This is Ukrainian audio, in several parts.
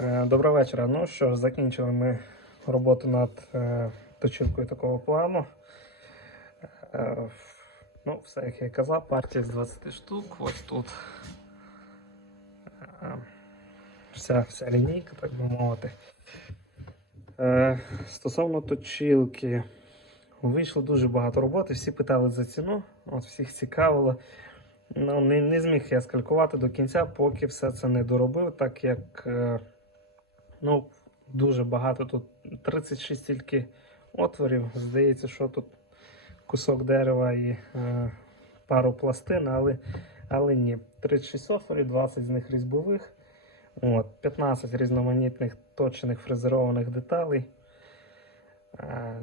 Е, Доброго вечора. Ну що закінчили ми роботу над е, точилкою такого плану. Е, ну, все, як я казав, партія з 20 штук. Ось тут е, вся, вся лінійка, так би мовити. Стосовно точилки, вийшло дуже багато роботи. Всі питали за ціну, от всіх цікавило. Ну, не, не зміг я скалькувати до кінця, поки все це не доробив, так як ну, дуже багато тут 36 тільки отворів. Здається, що тут кусок дерева і е, пару пластин, але, але ні. 36 отворів, 20 з них різьбових, от, 15 різноманітних точених фрезерованих деталей. Е,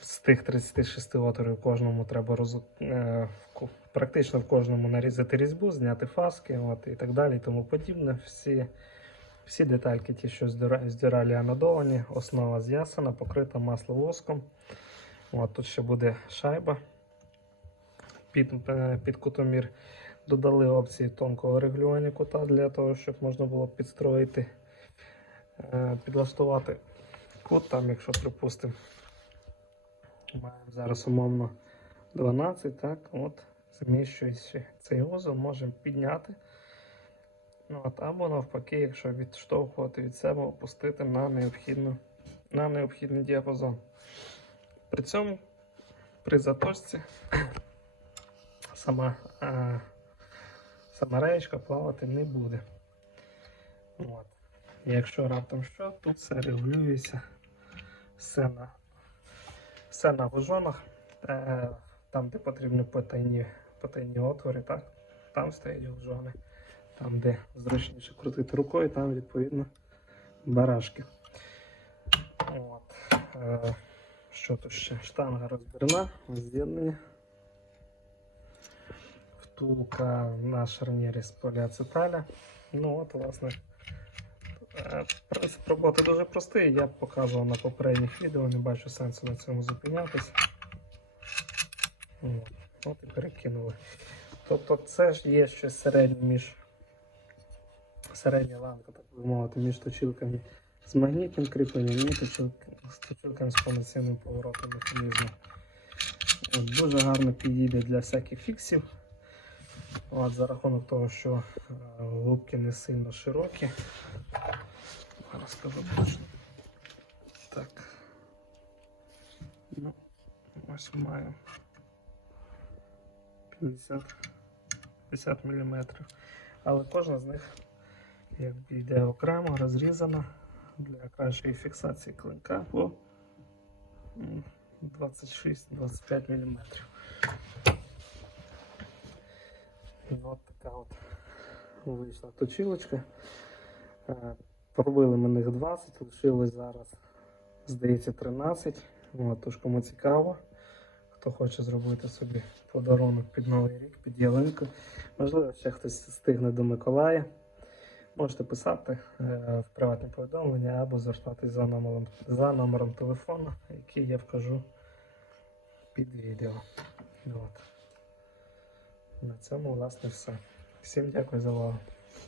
з тих 36 отворів кожному треба роз... е, практично в кожному нарізати різьбу, зняти фаски от, і так далі і тому подібне. Всі, всі детальки, ті, що здира- здиралі анодовані, основа з'ясана, покрита масловоском. От, тут ще буде шайба під, е, під кутомір. Додали опції тонкого регулювання кута для того, щоб можна було підстроїти, е, підлаштувати кут, там, якщо припустимо. Маємо зараз умовно 12, так, от, зміщуючи цей узол, можемо підняти. Ну, от, або навпаки, якщо відштовхувати від себе, опустити на, на необхідний діапазон. При цьому, при заточці, сама, а, сама реєчка плавати не буде. От. Якщо раптом що, тут все регулюється все на все на гужонах, е, там, де потрібні потайні, потайні отвори, так? там стоять гужони. Там, де зручніше крутити рукою, там відповідно барашки. От. Е, що тут ще? Штанга розбірна, з'єднання. Втулка на шарнірі з поліацеталя. Ну от, власне, Е, роботи дуже простий, я показував на попередніх відео, не бачу сенсу на цьому зупинятися. От і перекинули. Тобто це ж є щось середнє між середня ланка, так би мовити, між точилками з магнітним кріпленням і точилками, з точилками з повноцінним поворотом механізму. От, дуже гарно підійде для всяких фіксів. От, за рахунок того, що е, губки не сильно широкі. Зараз скажу точно. Так. Ну, ось маю 50, 50 мм. Але кожна з них якби йде окремо, розрізана для кращої фіксації клинка по 26-25 мм. От така от вийшла точилочка. Е, Пробили ми них 20, лишилось зараз, здається, 13. От, тож кому цікаво, хто хоче зробити собі подарунок під Новий рік, під ялинку. Можливо, ще хтось встигне до Миколая. Можете писати е, в приватне повідомлення або звертатись за номером, за номером телефону, який я вкажу під відео. От. На цьому, власне, все. Всім дякую за увагу.